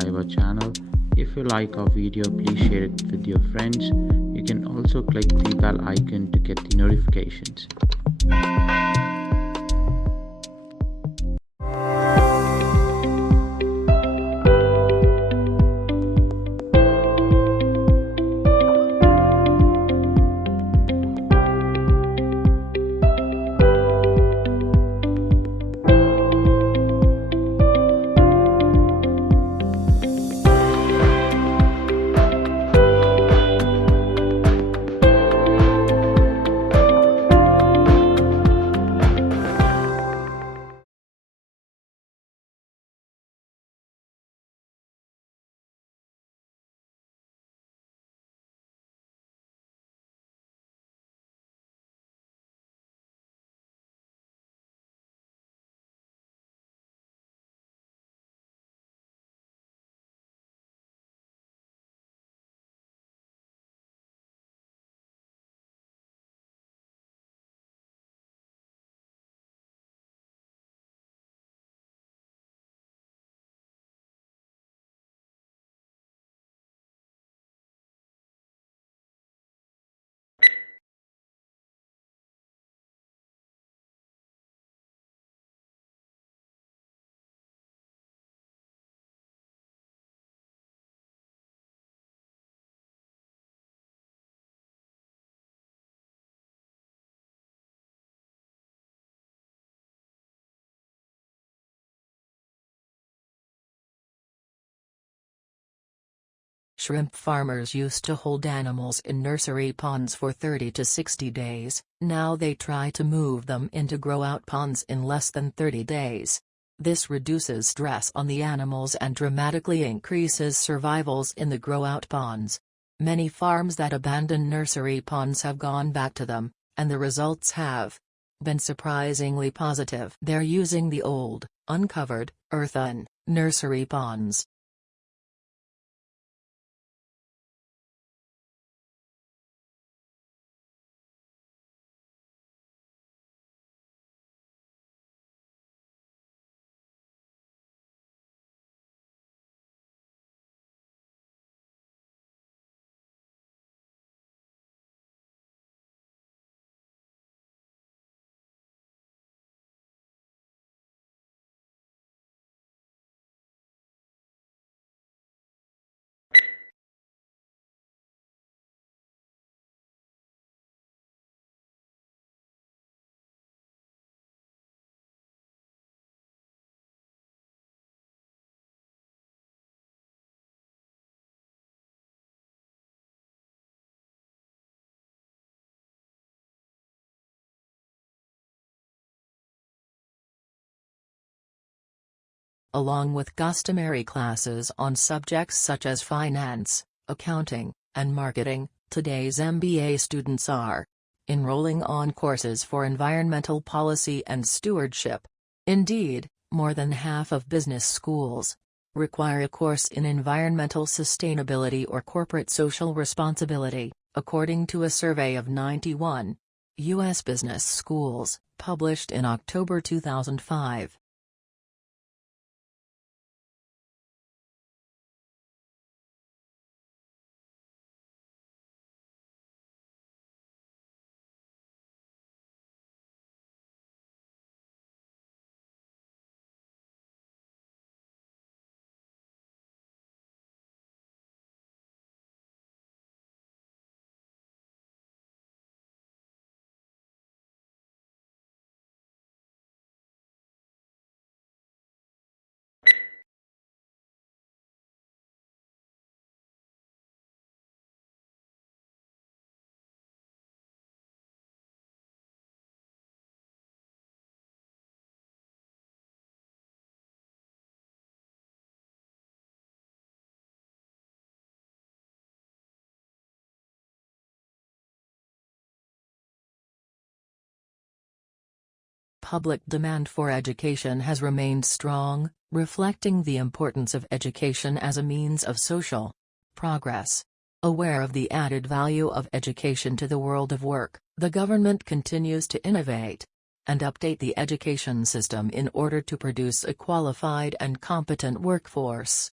subscribe our channel. If you like our video, please share it with your friends. You can also click the bell icon to get the notifications. Shrimp farmers used to hold animals in nursery ponds for 30 to 60 days, now they try to move them into grow-out ponds in less than 30 days. This reduces stress on the animals and dramatically increases survivals in the grow-out ponds. Many farms that abandon nursery ponds have gone back to them, and the results have been surprisingly positive. They're using the old, uncovered, earthen, nursery ponds. Along with customary classes on subjects such as finance, accounting, and marketing, today's MBA students are enrolling on courses for environmental policy and stewardship. Indeed, more than half of business schools require a course in environmental sustainability or corporate social responsibility, according to a survey of 91 U.S. business schools, published in October 2005. Public demand for education has remained strong, reflecting the importance of education as a means of social progress. Aware of the added value of education to the world of work, the government continues to innovate and update the education system in order to produce a qualified and competent workforce.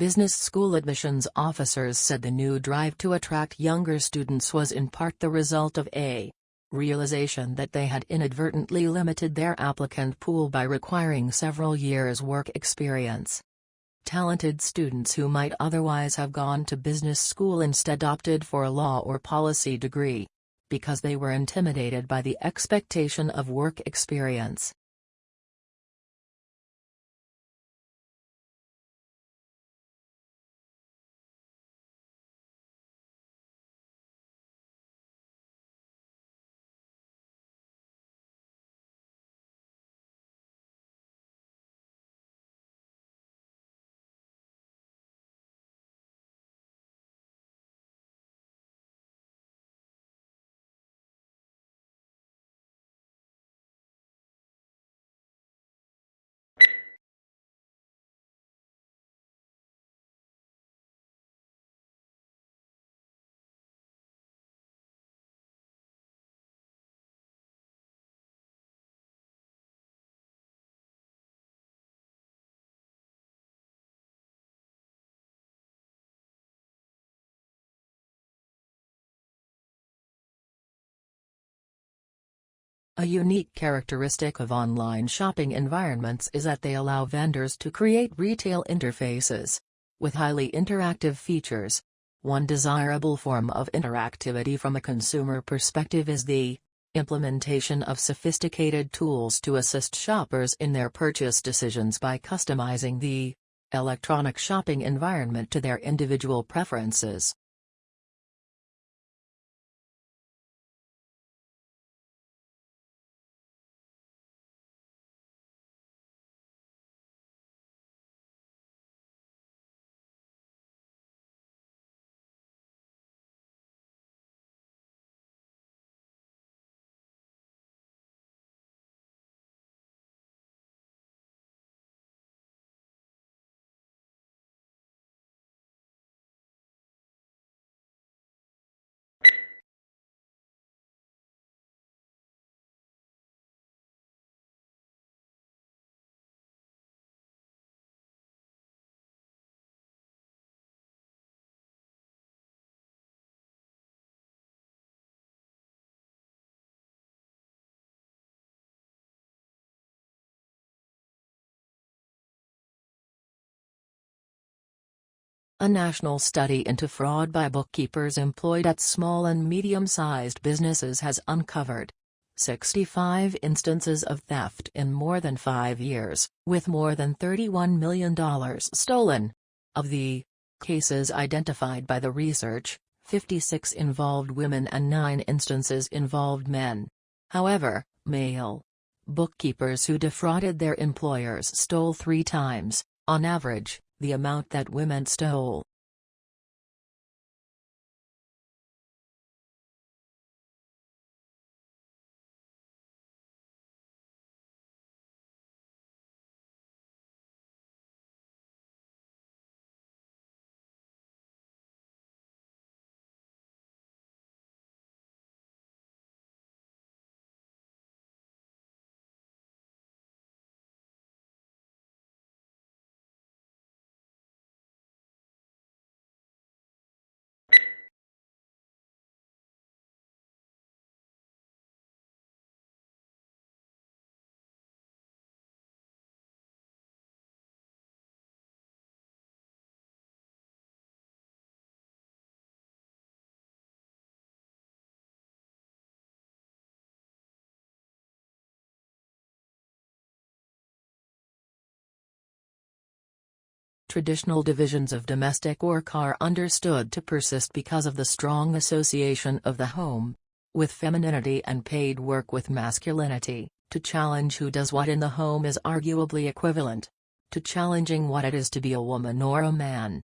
Business school admissions officers said the new drive to attract younger students was in part the result of a realization that they had inadvertently limited their applicant pool by requiring several years' work experience. Talented students who might otherwise have gone to business school instead opted for a law or policy degree, because they were intimidated by the expectation of work experience. A unique characteristic of online shopping environments is that they allow vendors to create retail interfaces with highly interactive features. One desirable form of interactivity from a consumer perspective is the implementation of sophisticated tools to assist shoppers in their purchase decisions by customizing the electronic shopping environment to their individual preferences. A national study into fraud by bookkeepers employed at small and medium-sized businesses has uncovered 65 instances of theft in more than 5 years, with more than $31 million stolen. Of the cases identified by the research, 56 involved women and 9 instances involved men. However, male bookkeepers who defrauded their employers stole 3 times, on average, the amount that women stole. Traditional divisions of domestic work are understood to persist because of the strong association of the home with femininity and paid work with masculinity. To challenge who does what in the home is arguably equivalent to challenging what it is to be a woman or a man.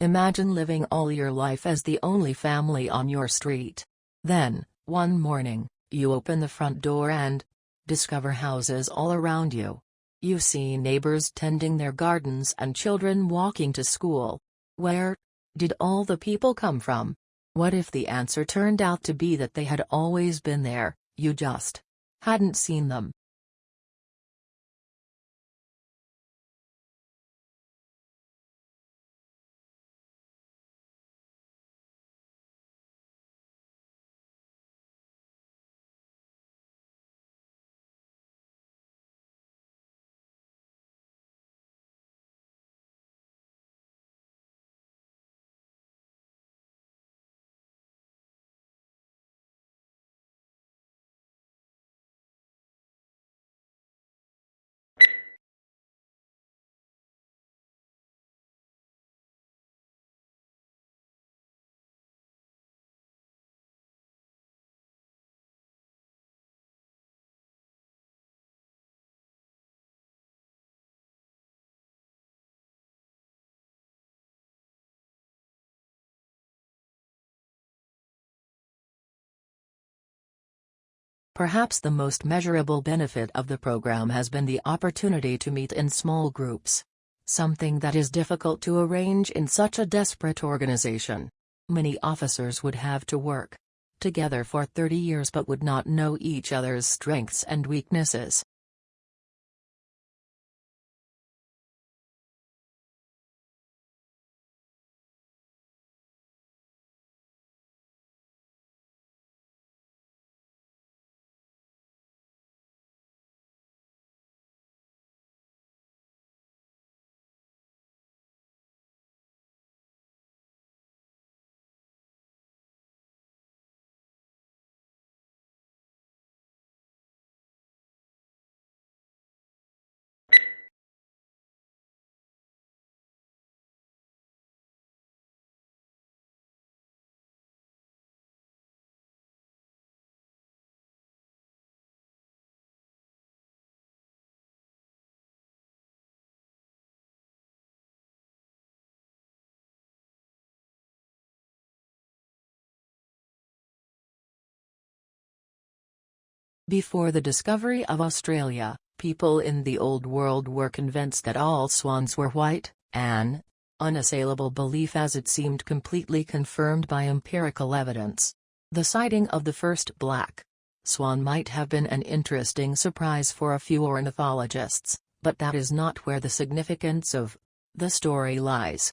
Imagine living all your life as the only family on your street. Then, one morning, you open the front door and discover houses all around you. You see neighbors tending their gardens and children walking to school. Where did all the people come from? What if the answer turned out to be that they had always been there, you just hadn't seen them? Perhaps the most measurable benefit of the program has been the opportunity to meet in small groups. Something that is difficult to arrange in such a desperate organization. Many officers would have to work together for 30 years but would not know each other's strengths and weaknesses. Before the discovery of Australia, people in the Old World were convinced that all swans were white, an unassailable belief as it seemed completely confirmed by empirical evidence. The sighting of the first black swan might have been an interesting surprise for a few ornithologists, but that is not where the significance of the story lies.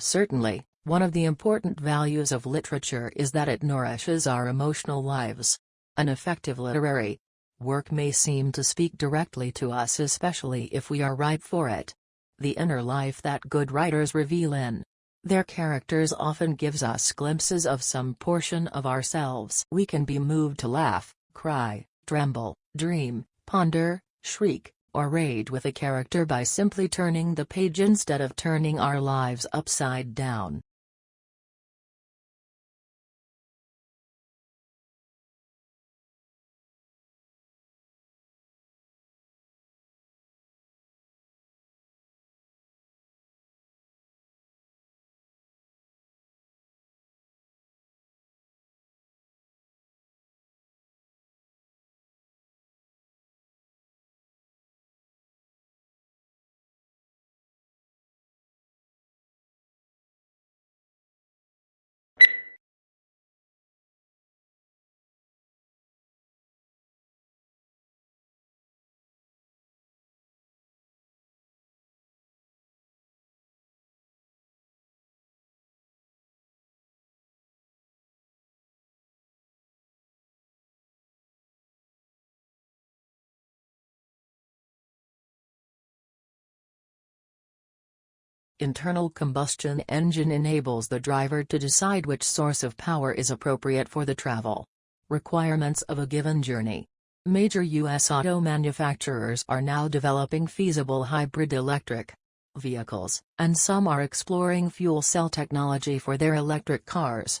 Certainly, one of the important values of literature is that it nourishes our emotional lives. An effective literary work may seem to speak directly to us, especially if we are ripe for it. The inner life that good writers reveal in their characters often gives us glimpses of some portion of ourselves. We can be moved to laugh, cry, tremble, dream, ponder, shriek, or rage with a character by simply turning the page instead of turning our lives upside down. Internal combustion engine enables the driver to decide which source of power is appropriate for the travel. Requirements of a given journey. Major U.S. auto manufacturers are now developing feasible hybrid electric vehicles, and some are exploring fuel cell technology for their electric cars.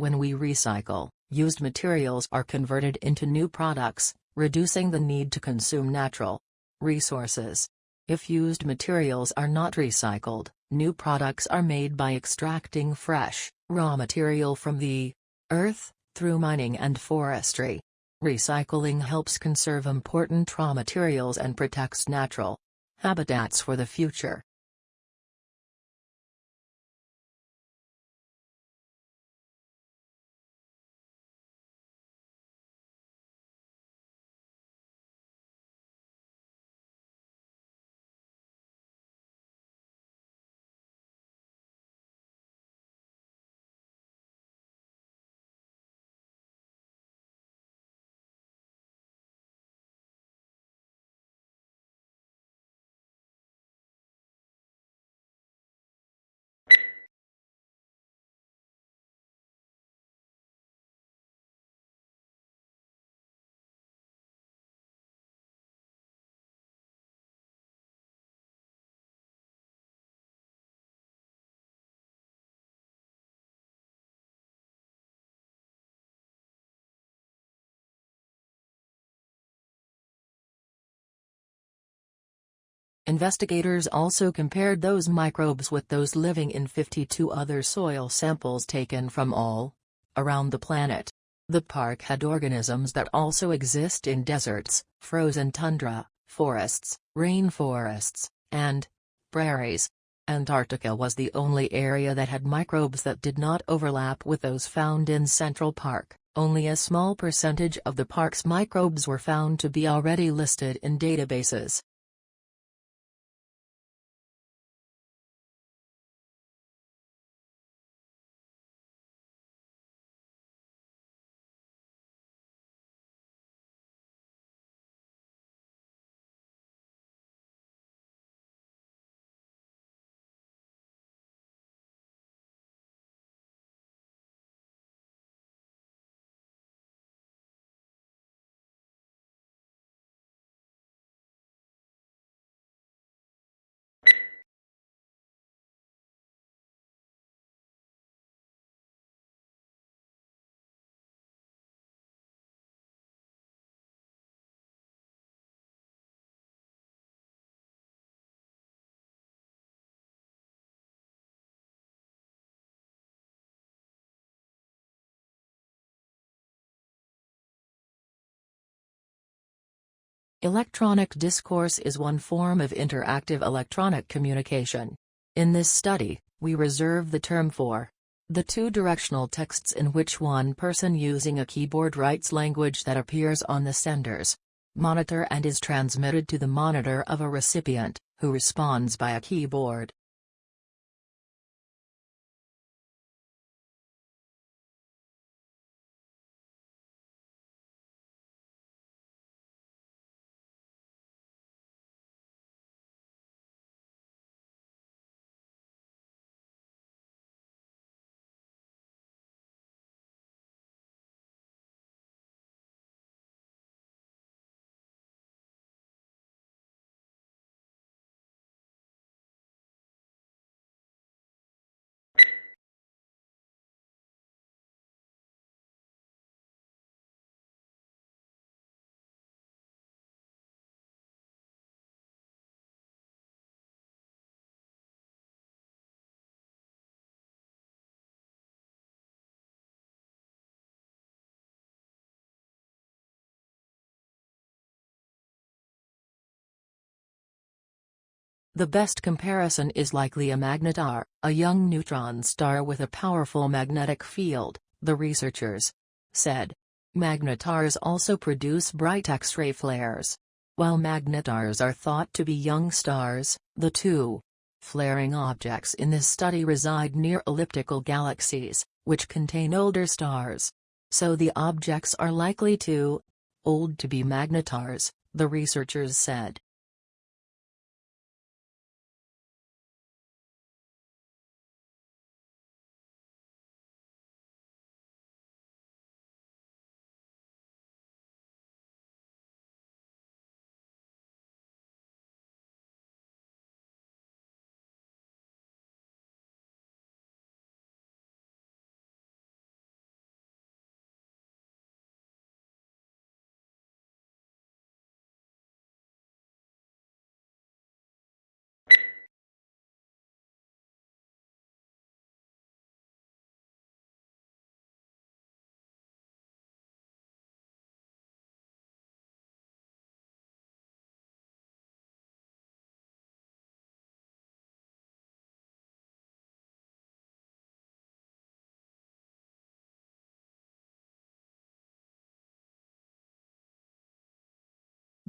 When we recycle, used materials are converted into new products, reducing the need to consume natural resources. If used materials are not recycled, new products are made by extracting fresh, raw material from the earth, through mining and forestry. Recycling helps conserve important raw materials and protects natural habitats for the future. Investigators also compared those microbes with those living in 52 other soil samples taken from all around the planet. The park had organisms that also exist in deserts, frozen tundra, forests, rainforests, and prairies. Antarctica was the only area that had microbes that did not overlap with those found in Central Park. Only a small percentage of the park's microbes were found to be already listed in databases. Electronic discourse is one form of interactive electronic communication. In this study, we reserve the term for the two-directional texts in which one person using a keyboard writes language that appears on the sender's monitor and is transmitted to the monitor of a recipient, who responds by a keyboard. The best comparison is likely a magnetar, a young neutron star with a powerful magnetic field, the researchers said. Magnetars also produce bright X-ray flares. While magnetars are thought to be young stars, the two flaring objects in this study reside near elliptical galaxies, which contain older stars. So the objects are likely too old to be magnetars, the researchers said.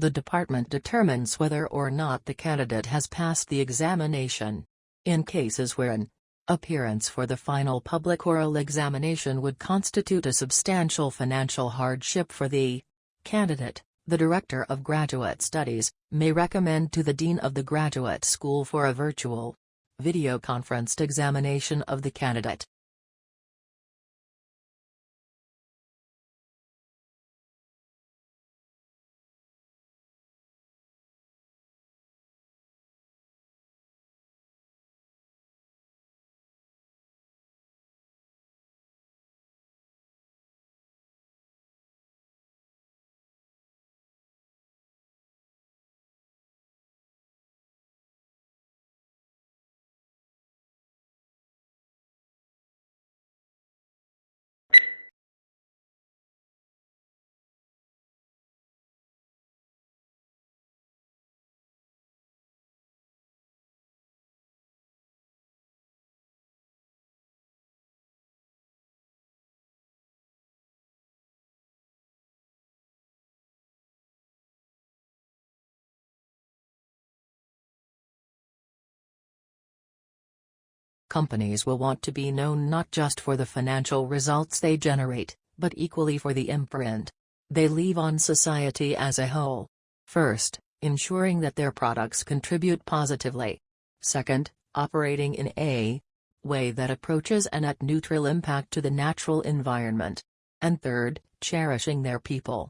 The department determines whether or not the candidate has passed the examination. In cases where an appearance for the final public oral examination would constitute a substantial financial hardship for the candidate, the Director of Graduate Studies may recommend to the Dean of the Graduate School for a virtual, video-conferenced examination of the candidate. Companies will want to be known not just for the financial results they generate, but equally for the imprint they leave on society as a whole. First, ensuring that their products contribute positively. Second, operating in a way that approaches a net neutral impact to the natural environment. And third, cherishing their people.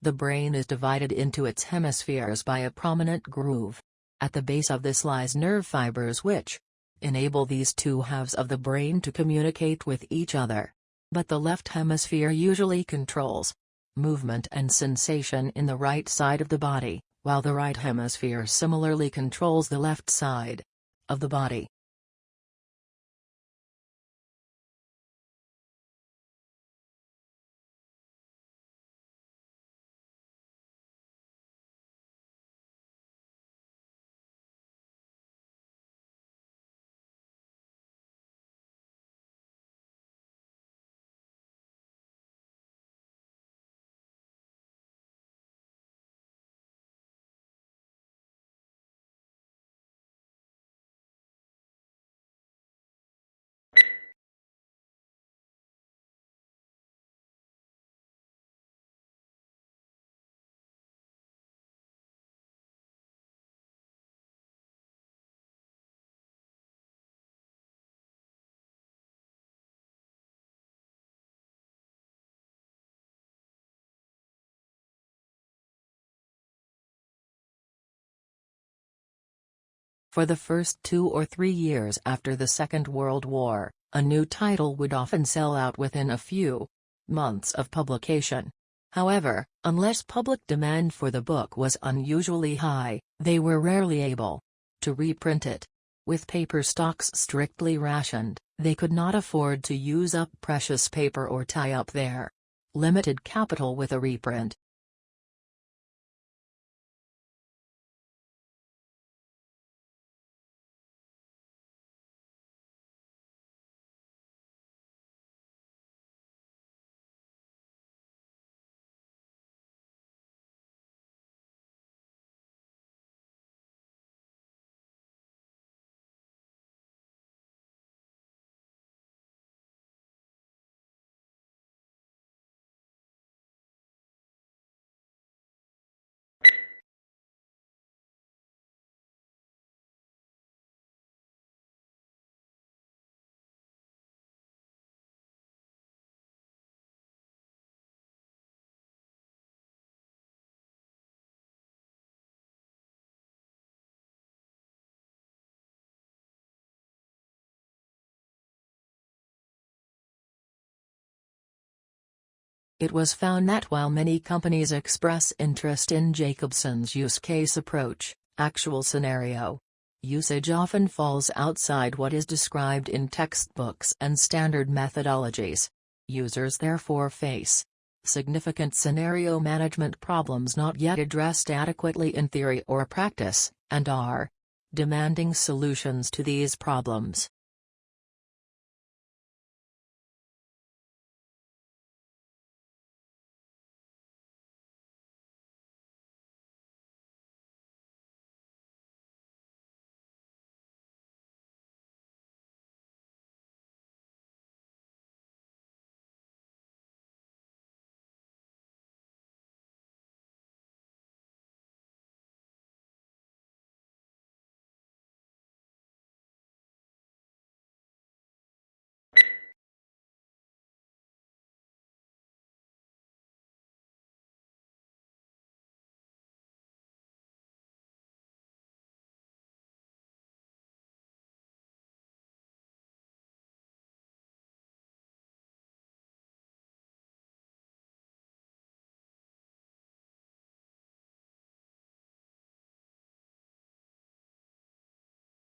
The brain is divided into its hemispheres by a prominent groove. At the base of this lies nerve fibers which enable these two halves of the brain to communicate with each other. But the left hemisphere usually controls movement and sensation in the right side of the body, while the right hemisphere similarly controls the left side of the body. For the first 2 or 3 years after the Second World War, a new title would often sell out within a few months of publication. However, unless public demand for the book was unusually high, they were rarely able to reprint it. With paper stocks strictly rationed, they could not afford to use up precious paper or tie up their limited capital with a reprint. It was found that while many companies express interest in Jacobson's use case approach, actual scenario usage often falls outside what is described in textbooks and standard methodologies. Users therefore face significant scenario management problems not yet addressed adequately in theory or practice, and are demanding solutions to these problems.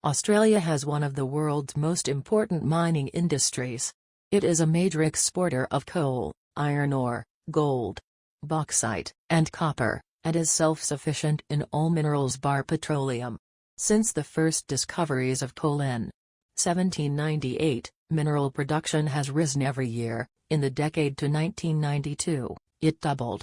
Australia has one of the world's most important mining industries. It is a major exporter of coal, iron ore, gold, bauxite, and copper, and is self-sufficient in all minerals bar petroleum. Since the first discoveries of coal in 1798, mineral production has risen every year. In the decade to 1992, it doubled.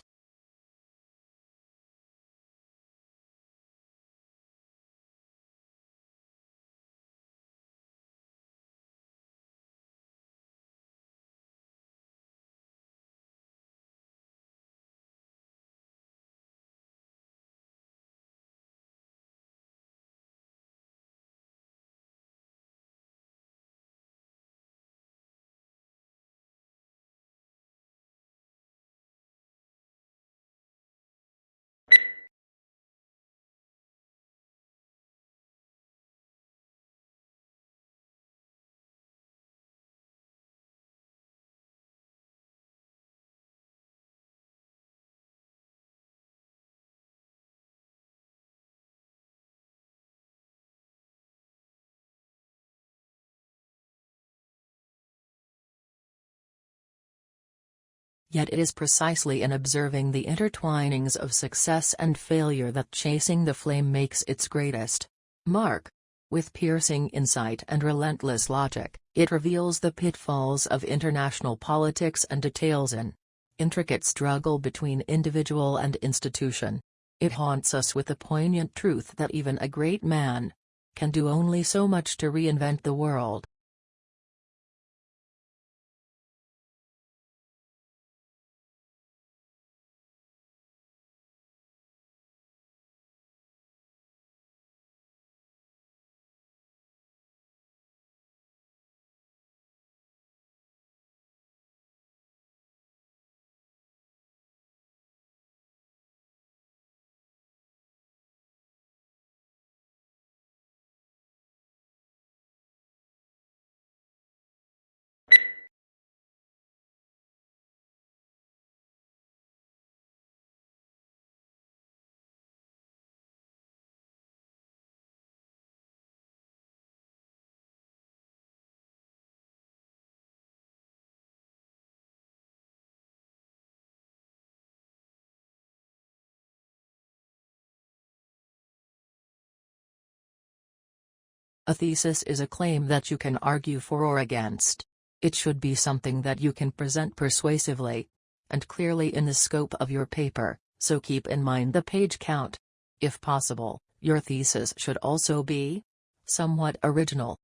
Yet it is precisely in observing the intertwinings of success and failure that Chasing the Flame makes its greatest mark. With piercing insight and relentless logic, it reveals the pitfalls of international politics and details an intricate struggle between individual and institution. It haunts us with the poignant truth that even a great man can do only so much to reinvent the world. A thesis is a claim that you can argue for or against. It should be something that you can present persuasively and clearly in the scope of your paper, so keep in mind the page count. If possible, your thesis should also be somewhat original.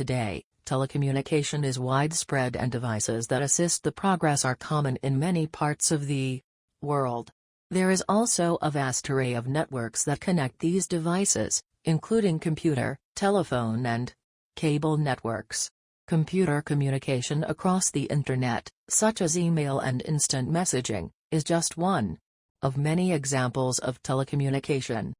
Today, telecommunication is widespread and devices that assist the progress are common in many parts of the world. There is also a vast array of networks that connect these devices, including computer, telephone and cable networks. Computer communication across the Internet, such as email and instant messaging, is just one of many examples of telecommunication.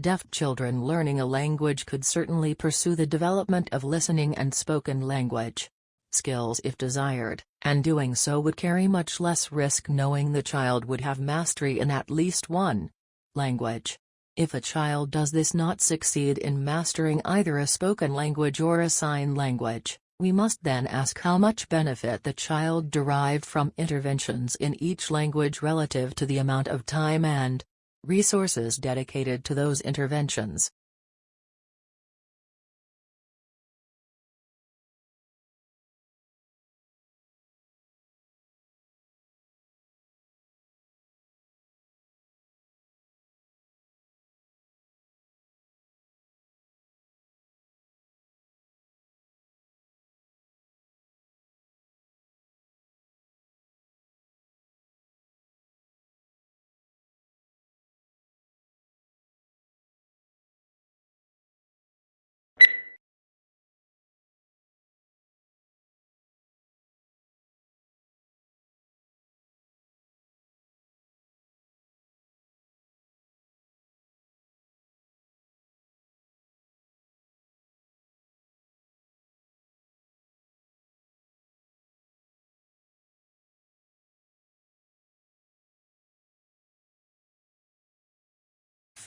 Deaf children learning a language could certainly pursue the development of listening and spoken language skills if desired, and doing so would carry much less risk knowing the child would have mastery in at least one language. If a child does this not succeed in mastering either a spoken language or a sign language, we must then ask how much benefit the child derived from interventions in each language relative to the amount of time and resources dedicated to those interventions.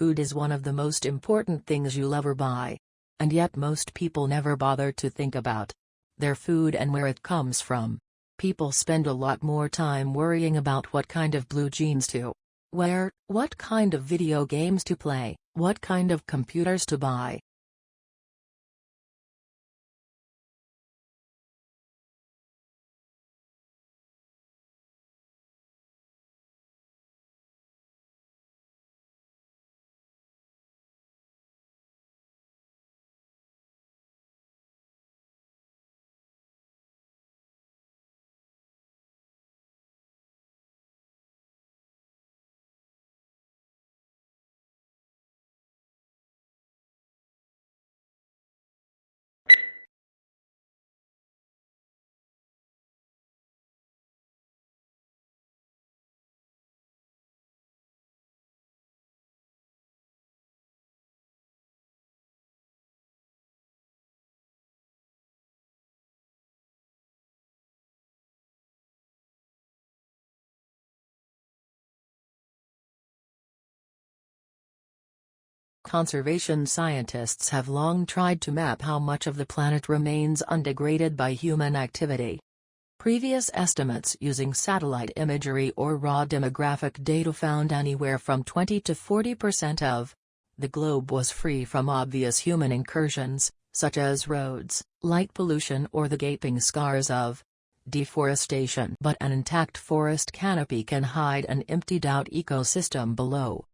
Food is one of the most important things you'll ever buy. And yet most people never bother to think about their food and where it comes from. People spend a lot more time worrying about what kind of blue jeans to wear, what kind of video games to play, what kind of computers to buy. conservation scientists have long tried to map how much of the planet remains undegraded by human activity. Previous estimates using satellite imagery or raw demographic data found anywhere from 20 to 40% of the globe was free from obvious human incursions, such as roads, light pollution or the gaping scars of deforestation. But an intact forest canopy can hide an emptied out ecosystem below.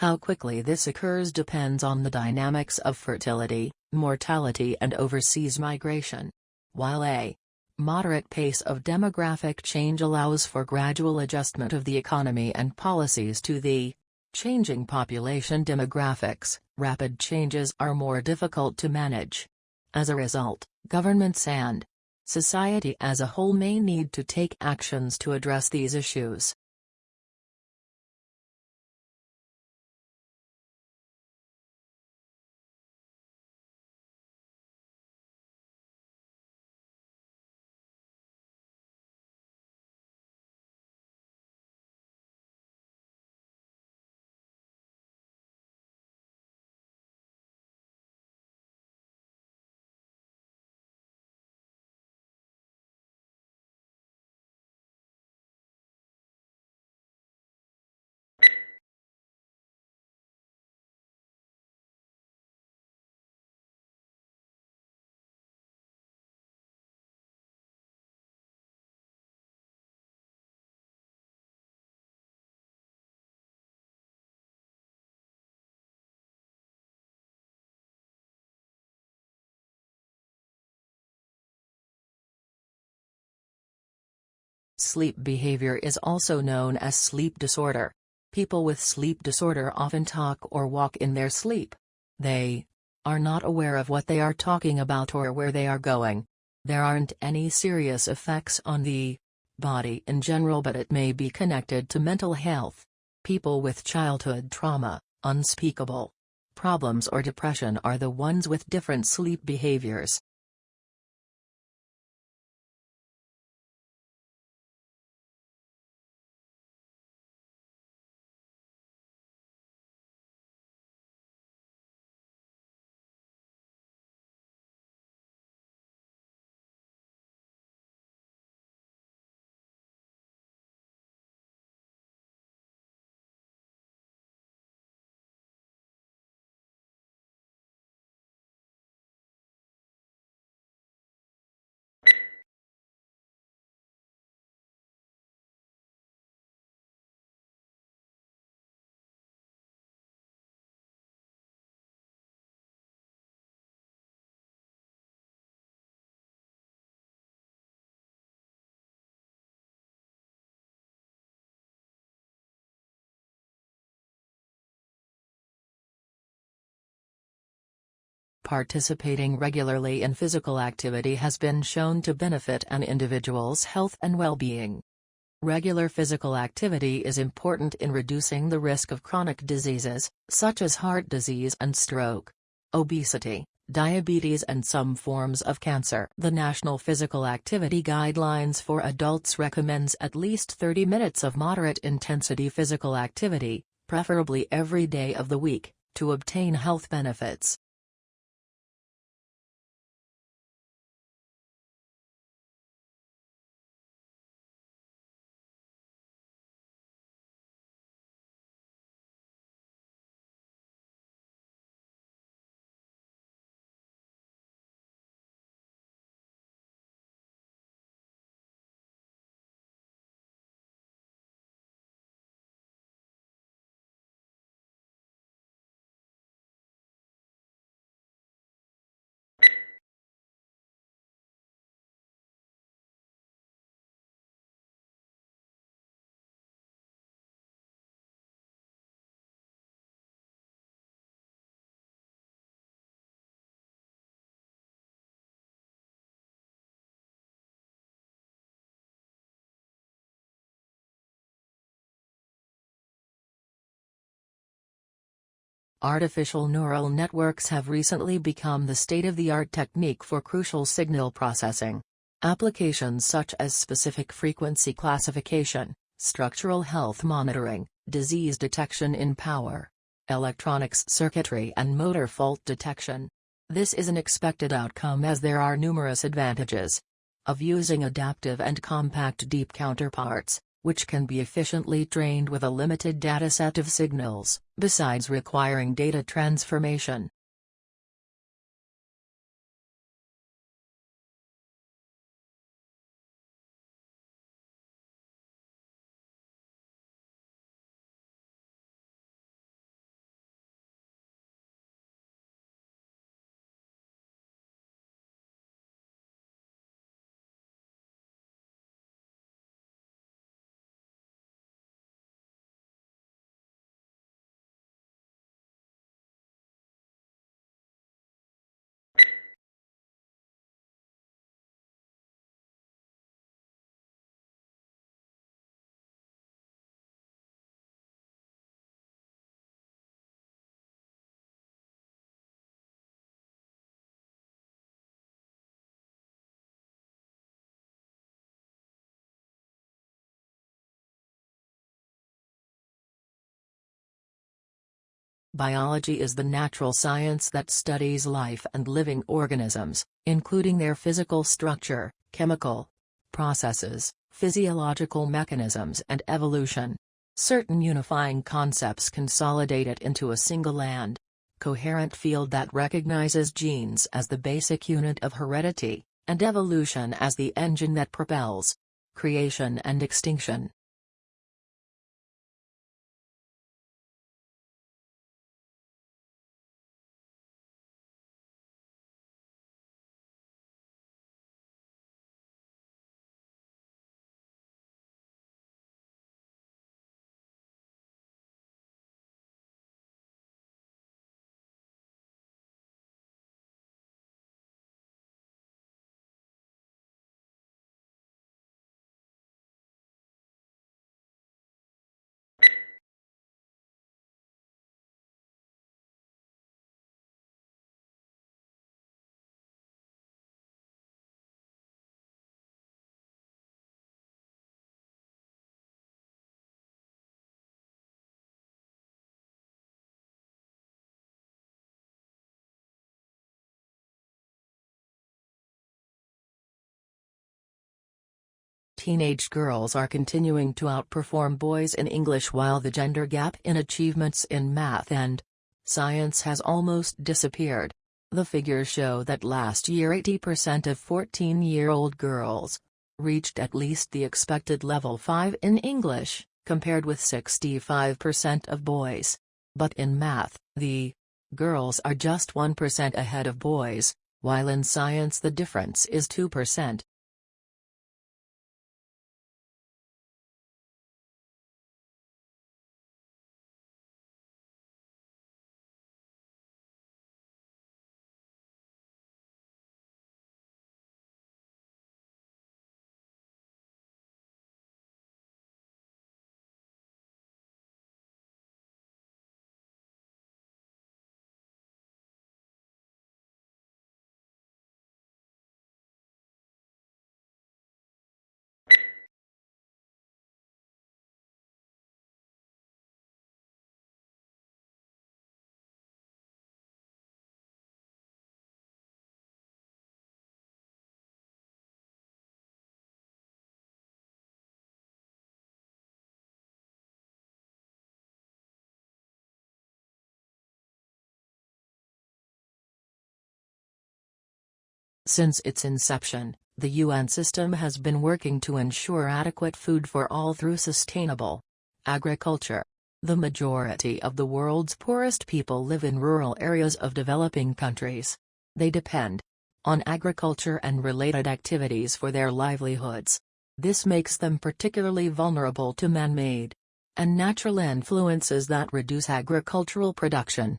How quickly this occurs depends on the dynamics of fertility, mortality and overseas migration. While a moderate pace of demographic change allows for gradual adjustment of the economy and policies to the changing population demographics, rapid changes are more difficult to manage. As a result, governments and society as a whole may need to take actions to address these issues. Sleep behavior is also known as sleep disorder. People with sleep disorder often talk or walk in their sleep. They are not aware of what they are talking about or where they are going. There aren't any serious effects on the body in general, but it may be connected to mental health. People with childhood trauma, unspeakable problems or depression are the ones with different sleep behaviors. Participating regularly in physical activity has been shown to benefit an individual's health and well-being. Regular physical activity is important in reducing the risk of chronic diseases, such as heart disease and stroke, obesity, diabetes and some forms of cancer. The National Physical Activity Guidelines for Adults recommends at least 30 minutes of moderate-intensity physical activity, preferably every day of the week, to obtain health benefits. Artificial neural networks have recently become the state-of-the-art technique for crucial signal processing. Applications such as specific frequency classification, structural health monitoring, disease detection in power, electronics circuitry and motor fault detection. This is an expected outcome as there are numerous advantages of using adaptive and compact deep counterparts, which can be efficiently trained with a limited dataset of signals, besides requiring data transformation. Biology is the natural science that studies life and living organisms, including their physical structure, chemical processes, physiological mechanisms and evolution. Certain unifying concepts consolidate it into a single and coherent field that recognizes genes as the basic unit of heredity, and evolution as the engine that propels creation and extinction. Teenage girls are continuing to outperform boys in English while the gender gap in achievements in math and science has almost disappeared. The figures show that last year 80% of 14-year-old girls reached at least the expected level 5 in English, compared with 65% of boys. But in math, the girls are just 1% ahead of boys, while in science the difference is 2%. Since its inception, the UN system has been working to ensure adequate food for all through sustainable agriculture. The majority of the world's poorest people live in rural areas of developing countries. They depend on agriculture and related activities for their livelihoods. This makes them particularly vulnerable to man-made and natural influences that reduce agricultural production.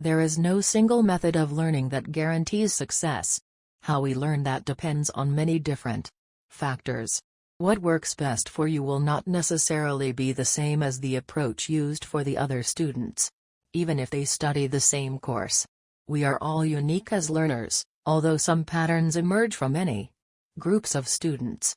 There is no single method of learning that guarantees success. How we learn that depends on many different factors. What works best for you will not necessarily be the same as the approach used for the other students, even if they study the same course. We are all unique as learners, although some patterns emerge from any groups of students.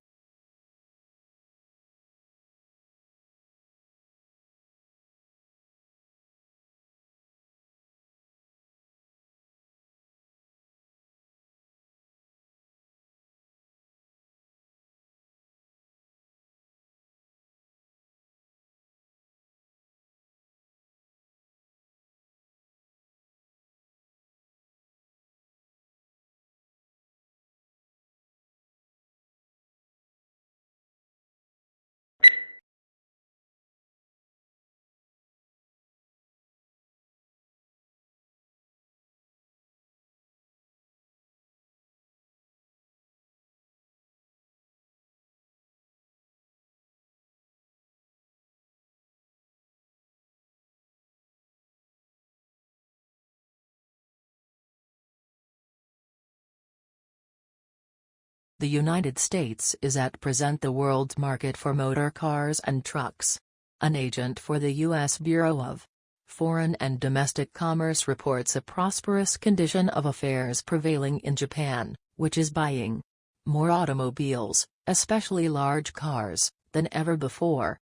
The United States is at present the world's market for motor cars and trucks. An agent for the U.S. Bureau of Foreign and Domestic Commerce reports a prosperous condition of affairs prevailing in Japan, which is buying more automobiles, especially large cars, than ever before.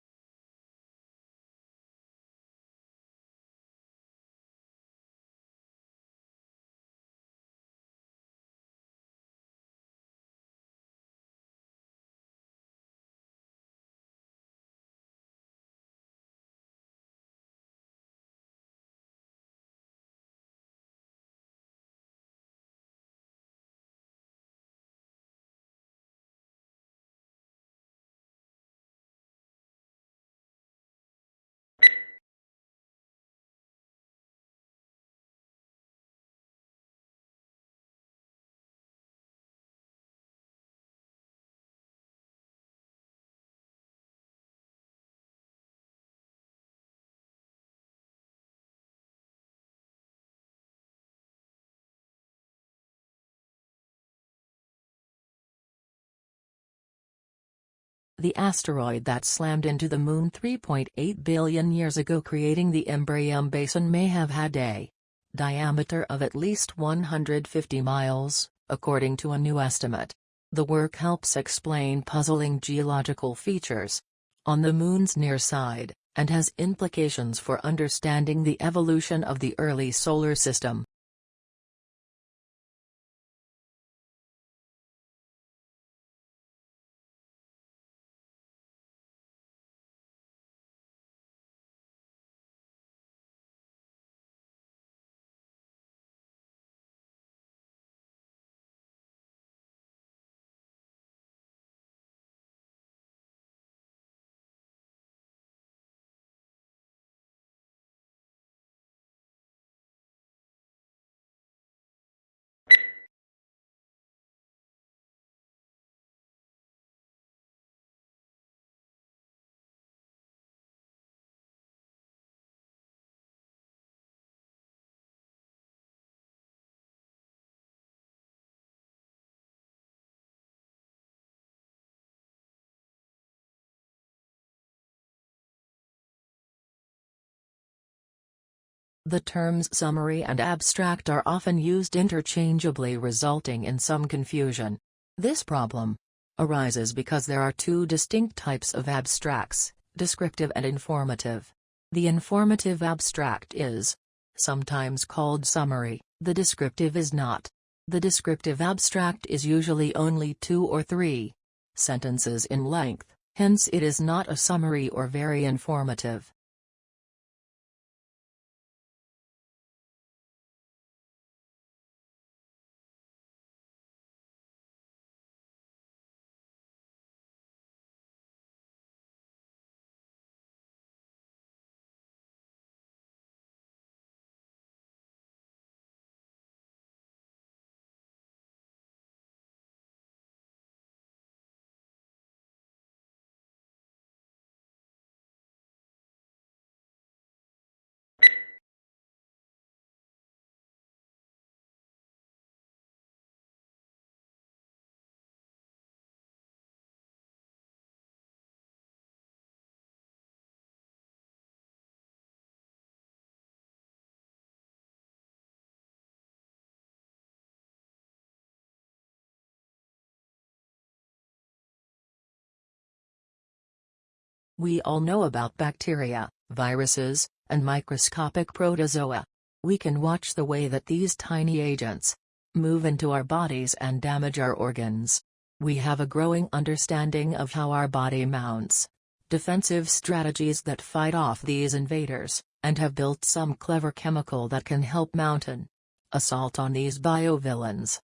The asteroid that slammed into the Moon 3.8 billion years ago, creating the 𝗙𝗵𝗰𝗆 basin, may have had a diameter of at least 150 miles, according to a new estimate. The work helps explain puzzling geological features on the Moon's near side, and has implications for understanding the evolution of the early solar system. The terms summary and abstract are often used interchangeably, resulting in some confusion. This problem arises because there are two distinct types of abstracts, descriptive and informative. The informative abstract is sometimes called summary, the descriptive is not. The descriptive abstract is usually only 2 or 3 sentences in length, hence it is not a summary or very informative. We all know about bacteria, viruses, and microscopic protozoa. We can watch the way that these tiny agents move into our bodies and damage our organs. We have a growing understanding of how our body mounts defensive strategies that fight off these invaders, and have built some clever chemical that can help mount an assault on these biovillains.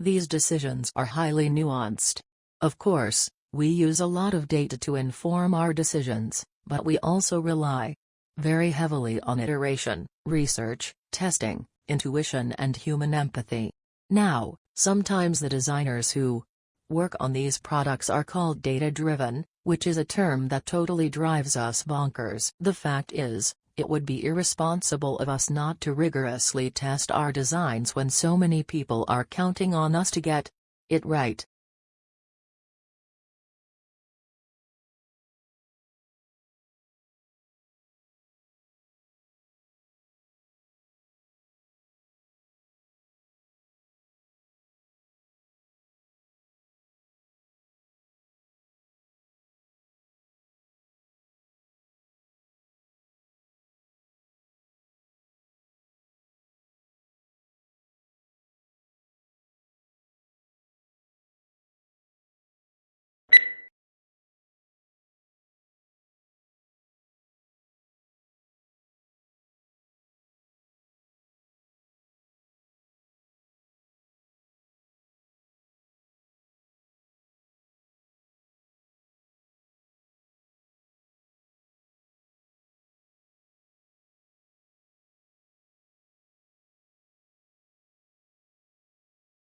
These decisions are highly nuanced. Of course, we use a lot of data to inform our decisions, but we also rely very heavily on iteration, research, testing, intuition, and human empathy. Now, sometimes the designers who work on these products are called data-driven, which is a term that totally drives us bonkers. The fact is, it would be irresponsible of us not to rigorously test our designs when so many people are counting on us to get it right.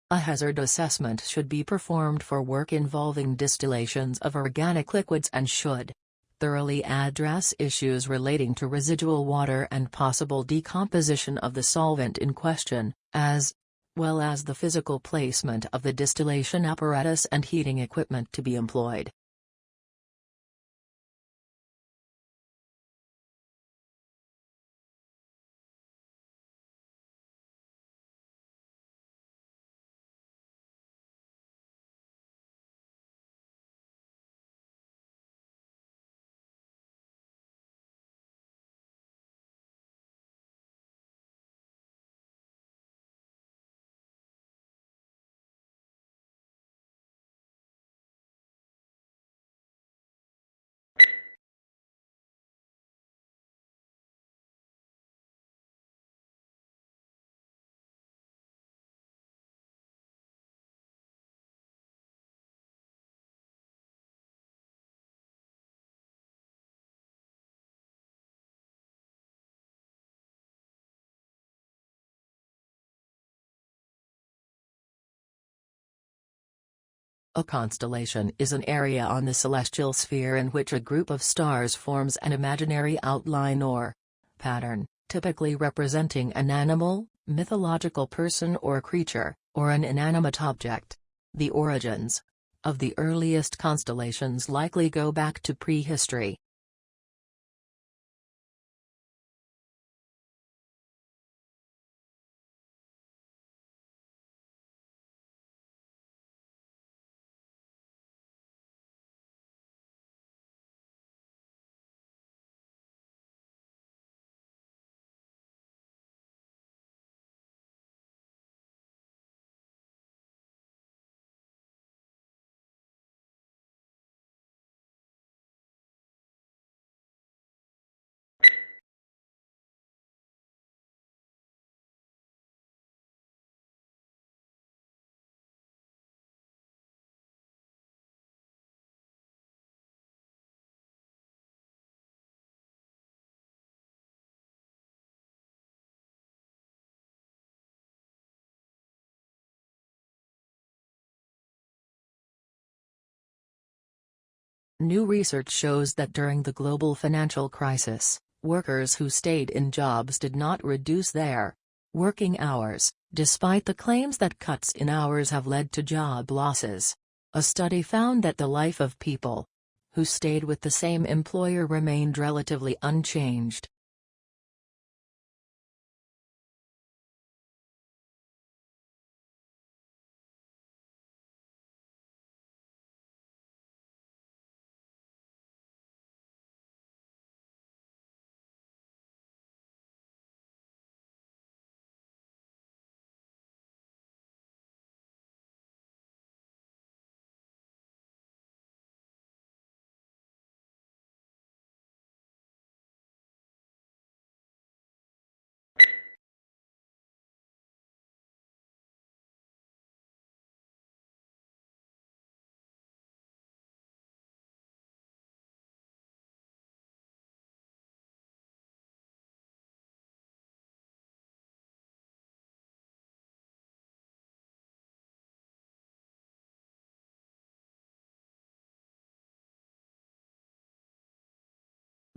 A hazard assessment should be performed for work involving distillations of organic liquids and should thoroughly address issues relating to residual water and possible decomposition of the solvent in question, as well as the physical placement of the distillation apparatus and heating equipment to be employed. A constellation is an area on the celestial sphere in which a group of stars forms an imaginary outline or pattern, typically representing an animal, mythological person or creature, or an inanimate object. The origins of the earliest constellations likely go back to prehistory. New research shows that during the global financial crisis, workers who stayed in jobs did not reduce their working hours, despite the claims that cuts in hours have led to job losses. A study found that the life of people who stayed with the same employer remained relatively unchanged.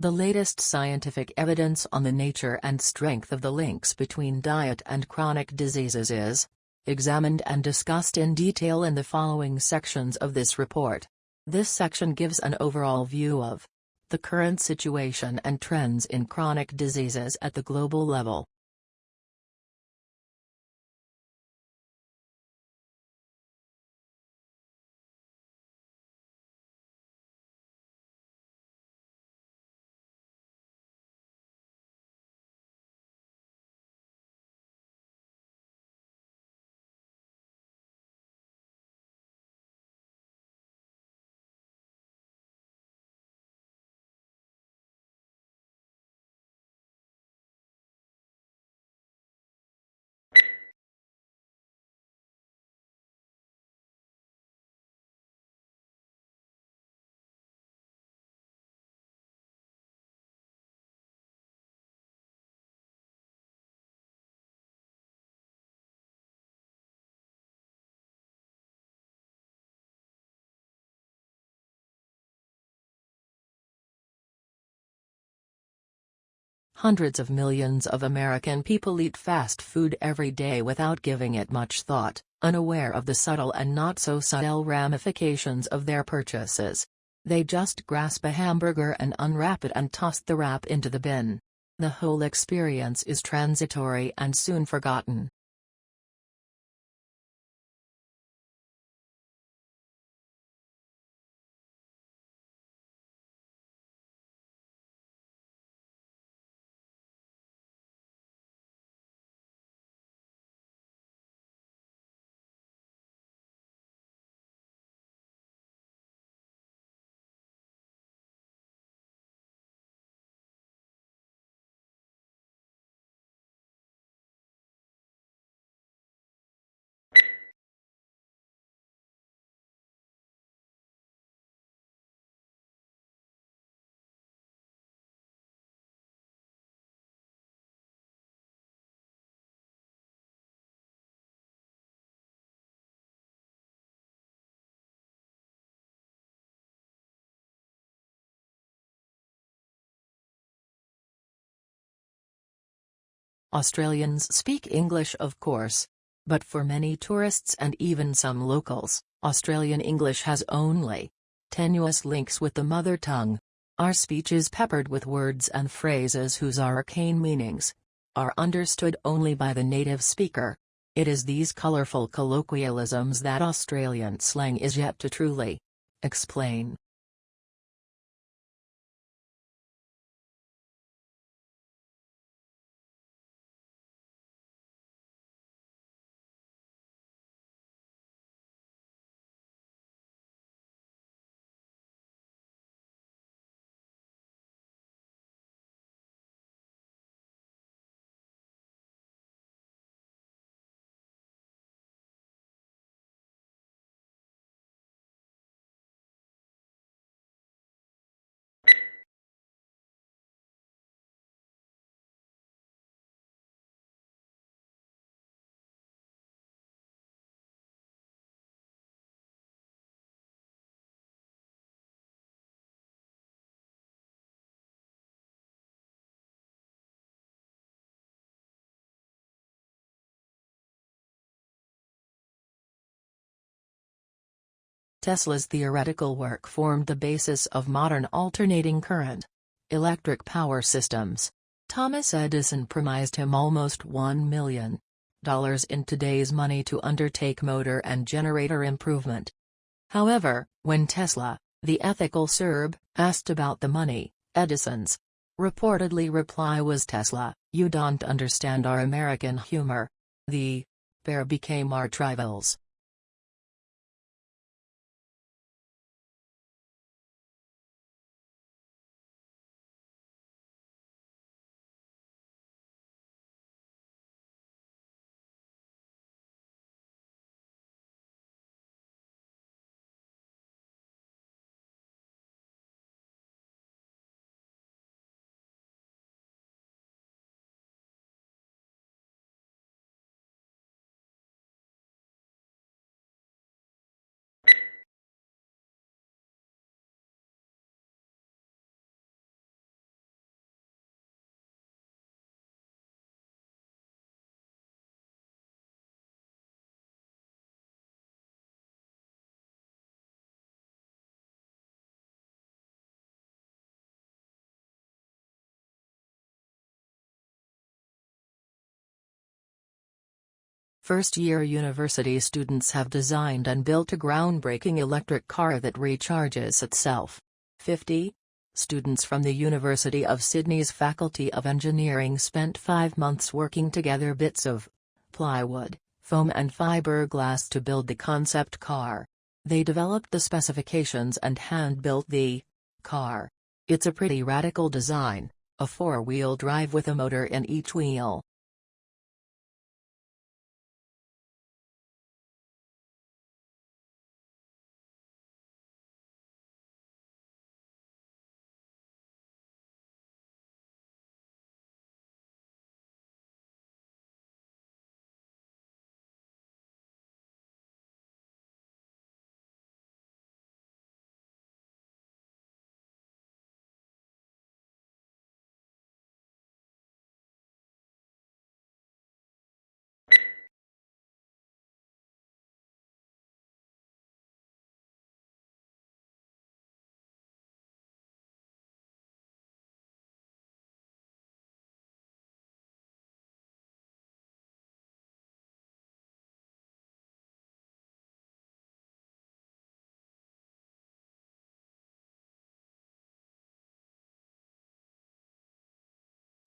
The latest scientific evidence on the nature and strength of the links between diet and chronic diseases is examined and discussed in detail in the following sections of this report. This section gives an overall view of the current situation and trends in chronic diseases at the global level. Hundreds of millions of American people eat fast food every day without giving it much thought, unaware of the subtle and not-so-subtle ramifications of their purchases. They just grasp a hamburger and unwrap it and toss the wrap into the bin. The whole experience is transitory and soon forgotten. Australians speak English, of course. But for many tourists and even some locals, Australian English has only tenuous links with the mother tongue. Our speech is peppered with words and phrases whose arcane meanings are understood only by the native speaker. It is these colourful colloquialisms that Australian slang is yet to truly explain. Tesla's theoretical work formed the basis of modern alternating current electric power systems. Thomas Edison promised him almost $1 million in today's money to undertake motor and generator improvement. However, when Tesla, the ethical Serb, asked about the money, Edison's reportedly reply was, "Tesla, you don't understand our American humor. The bear became our rivals." First-year university students have designed and built a groundbreaking electric car that recharges itself. 50 students from the University of Sydney's Faculty of Engineering spent 5 months working together bits of plywood, foam and fiberglass to build the concept car. They developed the specifications and hand-built the car. It's a pretty radical design, a 4-wheel drive with a motor in each wheel.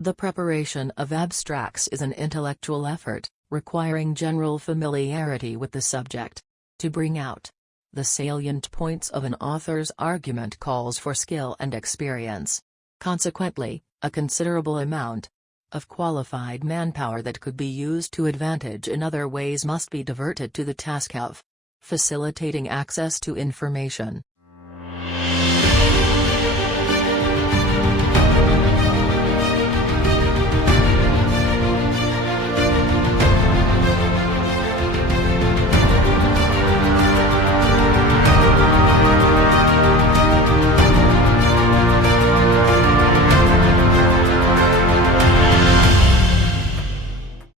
The preparation of abstracts is an intellectual effort, requiring general familiarity with the subject. To bring out the salient points of an author's argument calls for skill and experience. Consequently, a considerable amount of qualified manpower that could be used to advantage in other ways must be diverted to the task of facilitating access to information.